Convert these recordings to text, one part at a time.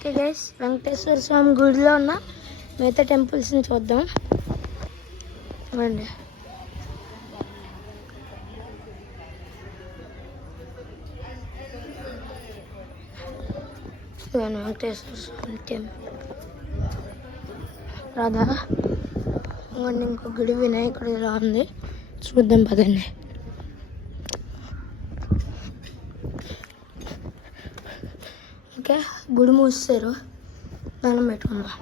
Okay guys, Venkateswara స్వామి గుడిలో ఉన్న మిగతా టెంపుల్స్ని చూద్దాం. ఇవ్వండి, వెంకటేశ్వర స్వామి టెంపుల్ రాదా. ఇవ్వండి, ఇంకో గుడి వినాయకుడు ఇలా ఉంది, చూద్దాం పదండి. ఓకే, గుడి మూసారు, దండం పెట్టుకుందాం.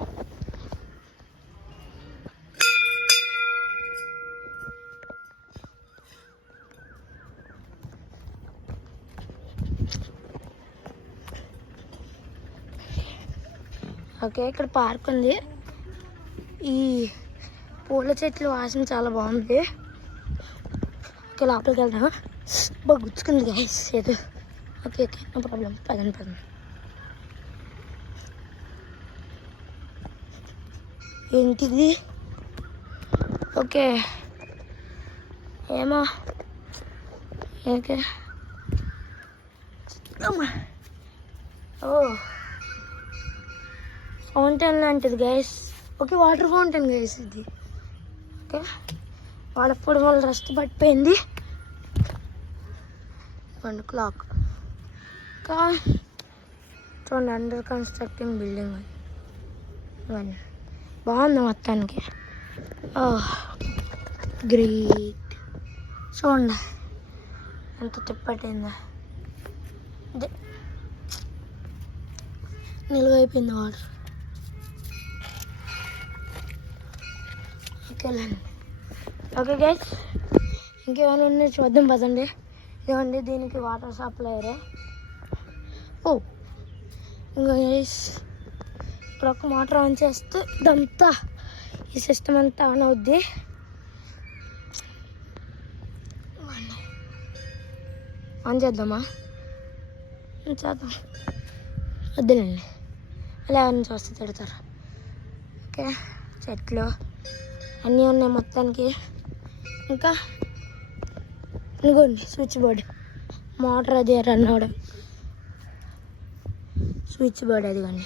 ఓకే, ఇక్కడ పార్క్ ఉంది. ఈ పూల చెట్లు వాసన చాలా బాగుంది. ఓకే, లోపలికి వెళ్దాం. బాగా గుచ్చుకుంది గైస్ ఏదో. ఓకే ఓకే, నో ప్రాబ్లం, పదండి. ఏంటిది? ఓకే ఏమో. ఓకే, ఓ ఫౌంటైన్ లాంటిది guys. Okay, water fountain guys ఇది. ఓకే, వాడప్పుడు వల్ల రస్ట్ పట్టిపోయింది. 1 o'clock. చూడండి, అండర్ కన్స్ట్రక్టింగ్ బిల్డింగ్ ఇవన్నీ బాగుంది మొత్తానికి. గ్రేట్, చూడండి ఎంత తిప్పటైందా. నిలువైపోయింది వాటర్. ఓకే గైస్, ఇంకేమైనా ఉన్నాయి చూద్దాం పదండి. ఇవ్వండి, దీనికి వాటర్ సప్లైరే. ఓ ఇంకా గైస్, ఇప్పుడు ఒక మోటార్ ఆన్ చేస్తే ఇదంతా ఈ సిస్టమ్ అంతా ఆన్ అవుద్ది. ఆన్ చేద్దామా? చేద్దాం, వద్దులేండి, అలా అని చూస్తే తిడతారు. ఓకే, చెట్లు అన్నీ ఉన్నాయి మొత్తానికి. ఇంకా ఇంకోండి స్విచ్ బోర్డ్, మోటార్ అది రన్ అవడం, స్విచ్ బోర్డ్ అది కానీ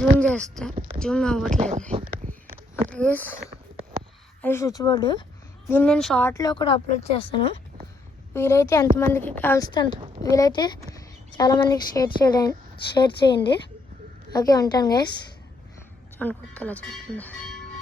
జూమ్ చేస్తే జూమ్ అవ్వట్లేదు. అది స్విచ్ బోర్డు. దీన్ని నేను షార్ట్లో కూడా అప్లోడ్ చేస్తాను. వీలైతే ఎంతమందికి కావాల్సి అంత, వీలైతే చాలామందికి షేర్ చేయండి. ఓకే, ఉంటాను గైస్. చూడండి కుక్క ఎలా చెప్తుంది.